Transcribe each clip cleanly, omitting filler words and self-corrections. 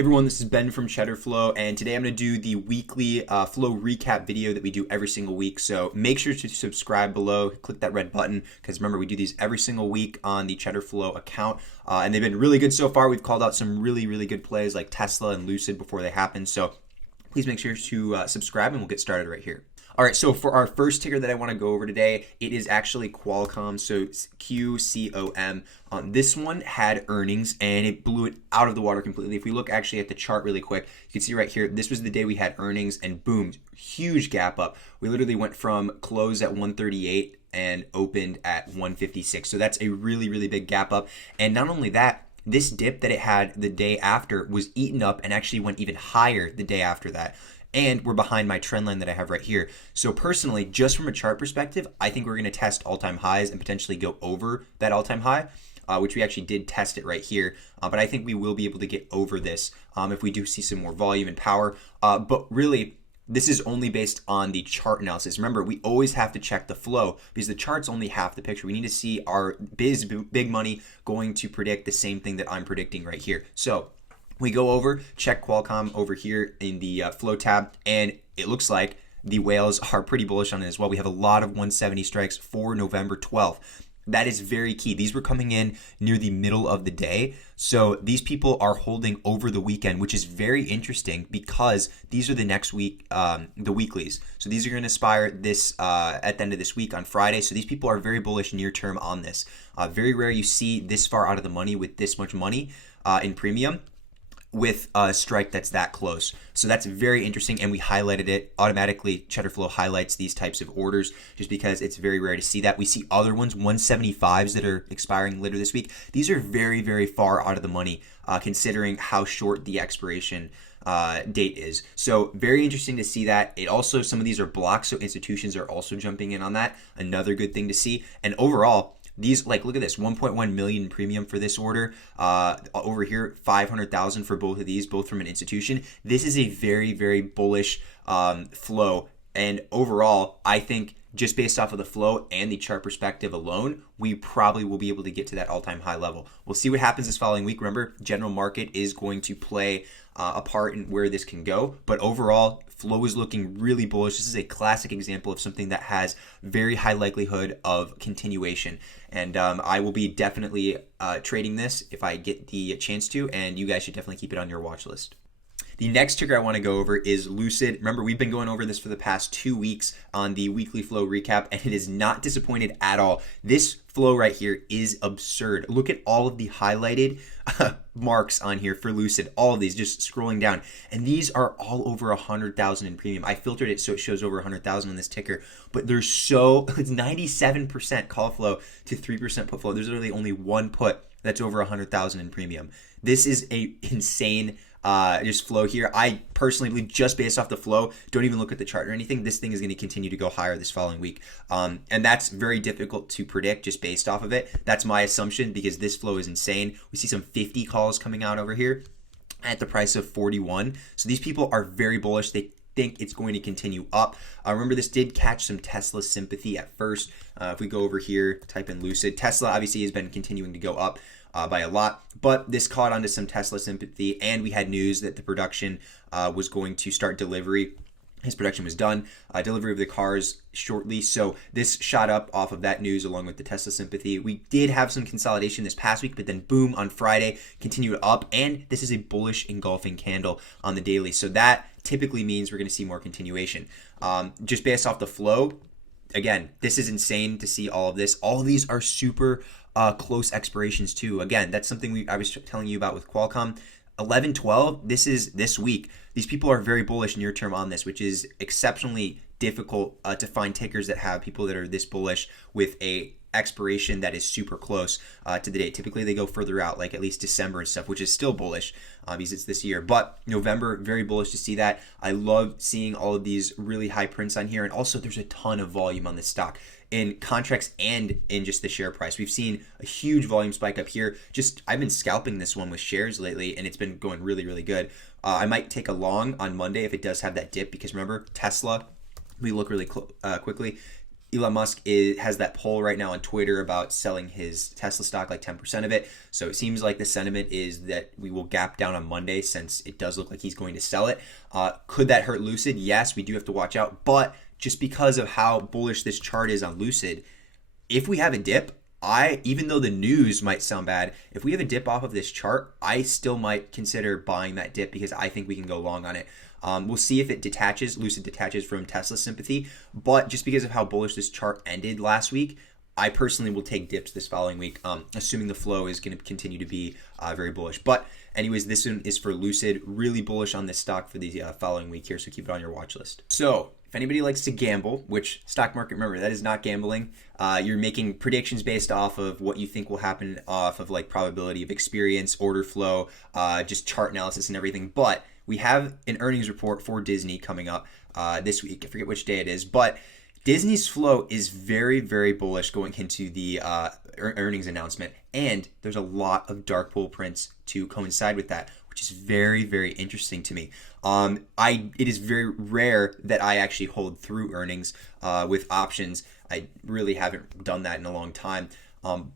Everyone, this is Ben from Cheddar Flow, and today I'm going to do the weekly flow recap video that we do every single week. So make sure to subscribe below, click that red button, because remember, we do these every single week on the Cheddar Flow account, and they've been really good so far. We've called out some really good plays like Tesla and Lucid before they happen, so please make sure to subscribe, and we'll get started right here. All right, so for our first ticker that I want to go over today, it is actually Qualcomm, so QCOM. This one had earnings and it blew it out of the water completely. If we look actually at the chart really quick, you can see right here, this was the day we had earnings and boom, huge gap up. We literally went from close at 138 and opened at 156. So that's a really big gap up. And not only that, this dip that it had the day after was eaten up and actually went even higher the day after that. And we're behind my trend line that I have right here. So personally, just from a chart perspective, I think we're going to test all-time highs and potentially go over that all-time high, which we actually did test it right here. But I think we will be able to get over this if we do see some more volume and power. But really, this is only based on the chart analysis. Remember, we always have to check the flow because the chart's only half the picture. We need to see our big money going to predict the same thing that I'm predicting right here. So we go over, check Qualcomm over here in the flow tab, and it looks like the whales are pretty bullish on it as well. We have a lot of 170 strikes for November 12th. That is very key. These were coming in near the middle of the day. So these people are holding over the weekend, which is very interesting because these are the next week, the weeklies. So these are going to expire this at the end of this week on Friday. So these people are very bullish near term on this. Very rare you see this far out of the money with this much money in premium with a strike that's that close. So that's very interesting, and we highlighted it automatically. Cheddar Flow highlights these types of orders just because it's very rare to see that. We see other ones, 175s that are expiring later this week. These are very far out of the money considering how short the expiration date is. So very interesting to see that. It also, some of these are blocks, so institutions are also jumping in on that. Another good thing to see. And overall, these, like, look at this, 1.1 million premium for this order. Over here, 500,000 for both of these, both from an institution. This is a very bullish flow. And overall, I think just based off of the flow and the chart perspective alone, we probably will be able to get to that all-time high level. We'll see what happens this following week. Remember, general market is going to play a part in where this can go. But overall, flow is looking really bullish. This is a classic example of something that has very high likelihood of continuation. And I will be definitely trading this if I get the chance to, and you guys should definitely keep it on your watch list. The next ticker I want to go over is Lucid. Remember, we've been going over this for the past 2 weeks on the weekly flow recap, and it is not disappointed at all. This flow right here is absurd. Look at all of the highlighted marks on here for Lucid. All of these, just scrolling down. And these are all over 100,000 in premium. I filtered it so it shows over 100,000 on this ticker, but there's it's 97% call flow to 3% put flow. There's literally only one put that's over 100,000 in premium. This is a insane just flow here. I personally believe, just based off the flow, don't even look at the chart or anything, this thing is going to continue to go higher this following week. And that's very difficult to predict just based off of it. That's my assumption because this flow is insane. We see some 50 calls coming out over here at the price of 41. So these people are very bullish. They think it's going to continue up. Remember, this did catch some Tesla sympathy at first. If we go over here, type in Lucid, Tesla obviously has been continuing to go up by a lot, but this caught onto some Tesla sympathy, and we had news that the production was going to start delivery. His production was done, delivery of the cars shortly. So this shot up off of that news along with the Tesla sympathy. We did have some consolidation this past week, but then boom, on Friday, continued up. And this is a bullish engulfing candle on the daily. So that typically means we're going to see more continuation. Just based off the flow, again, this is insane to see all of this. All of these are super close expirations too. Again, that's something I was telling you about with Qualcomm. 11, 12, this is this week. These people are very bullish near term on this, which is exceptionally difficult to find tickers that have people that are this bullish with a expiration that is super close to the date. Typically they go further out, like at least December and stuff, which is still bullish because it's this year. But November, very bullish to see that. I love seeing all of these really high prints on here. And also there's a ton of volume on this stock in contracts and in just the share price. We've seen a huge volume spike up here. I've been scalping this one with shares lately, and it's been going really good. I might take a long on Monday if it does have that dip, because remember, Tesla, we look really quickly. Elon Musk has that poll right now on Twitter about selling his Tesla stock, like 10% of it. So it seems like the sentiment is that we will gap down on Monday, since it does look like he's going to sell it. Could that hurt Lucid? Yes, we do have to watch out. But just because of how bullish this chart is on Lucid, if we have a dip, even though the news might sound bad, if we have a dip off of this chart, I still might consider buying that dip, because I think we can go long on it. We'll see if it detaches, Lucid detaches from Tesla sympathy, but just because of how bullish this chart ended last week, I personally will take dips this following week, assuming the flow is going to continue to be very bullish. But anyways, this one is for Lucid. Really bullish on this stock for the following week here, so keep it on your watch list. So if anybody likes to gamble, which stock market, remember, that is not gambling. You're making predictions based off of what you think will happen, off of like probability of experience, order flow, just chart analysis and everything. But we have an earnings report for Disney coming up this week. I forget which day it is, but Disney's flow is very, very bullish going into the earnings announcement. And there's a lot of dark pool prints to coincide with that, which is very, very interesting to me. It is very rare that I actually hold through earnings with options. I really haven't done that in a long time.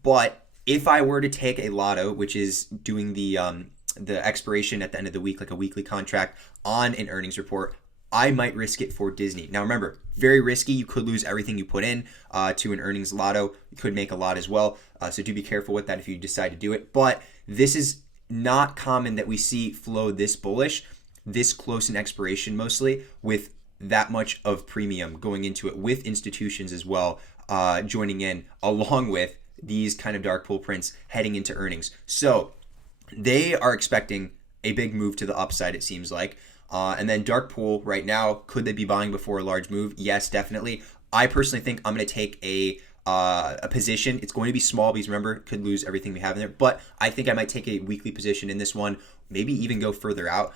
But if I were to take a lotto, which is doing the expiration at the end of the week, like a weekly contract on an earnings report, I might risk it for Disney. Now remember, very risky. You could lose everything you put in to an earnings lotto. You could make a lot as well. So do be careful with that if you decide to do it. But this is not common that we see flow this bullish, this close in expiration mostly, with that much of premium going into it, with institutions as well joining in, along with these kind of dark pool prints heading into earnings. So they are expecting a big move to the upside, it seems like. And then dark pool right now, could they be buying before a large move? Yes, definitely. I personally think I'm going to take a position. It's going to be small because remember, could lose everything we have in there. But I think I might take a weekly position in this one, maybe even go further out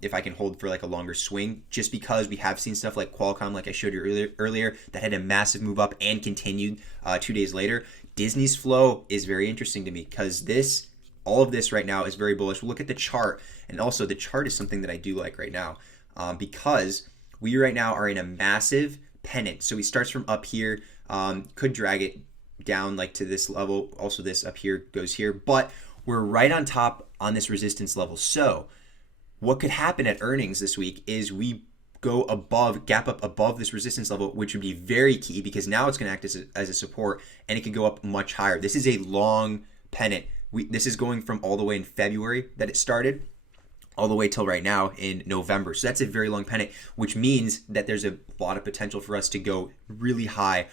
if I can hold for like a longer swing, just because we have seen stuff like Qualcomm, like I showed you earlier, that had a massive move up and continued 2 days later. Disney's flow is very interesting to me because all of this right now is very bullish. We'll look at the chart, and also the chart is something that I do like right now because we right now are in a massive pennant. So he starts from up here, could drag it down like to this level. Also this up here goes here, but we're right on top on this resistance level. So what could happen at earnings this week is we go gap up above this resistance level, which would be very key because now it's going to act as a support, and it could go up much higher. This is a long pennant. This is going from all the way in February that it started all the way till right now in November. So that's a very long pennant, which means that there's a lot of potential for us to go really high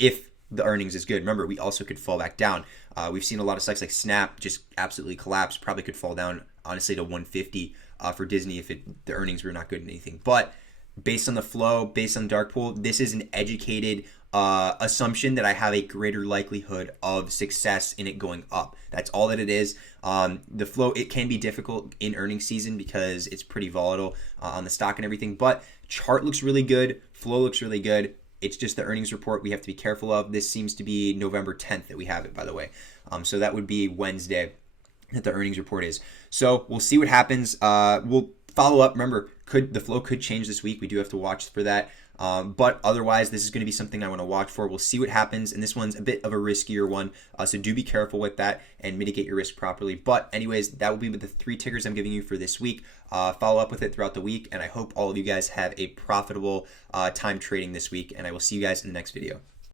if the earnings is good. Remember, we also could fall back down. We've seen a lot of stocks like Snap just absolutely collapse. Probably could fall down, honestly, to 150 for Disney if the earnings were not good in anything. But based on the flow, based on dark pool, this is an educated assumption that I have a greater likelihood of success in it going up. That's all that it is. The flow, it can be difficult in earnings season because it's pretty volatile on the stock and everything, but chart looks really good. Flow looks really good. It's just the earnings report we have to be careful of. This seems to be November 10th that we have it, by the way. So that would be Wednesday that the earnings report is. So we'll see what happens. We'll follow up. Remember, the flow could change this week. We do have to watch for that. But otherwise, this is going to be something I want to watch for. We'll see what happens. And this one's a bit of a riskier one. So do be careful with that and mitigate your risk properly. But anyways, that will be with the 3 tickers I'm giving you for this week. Follow up with it throughout the week. And I hope all of you guys have a profitable time trading this week. And I will see you guys in the next video.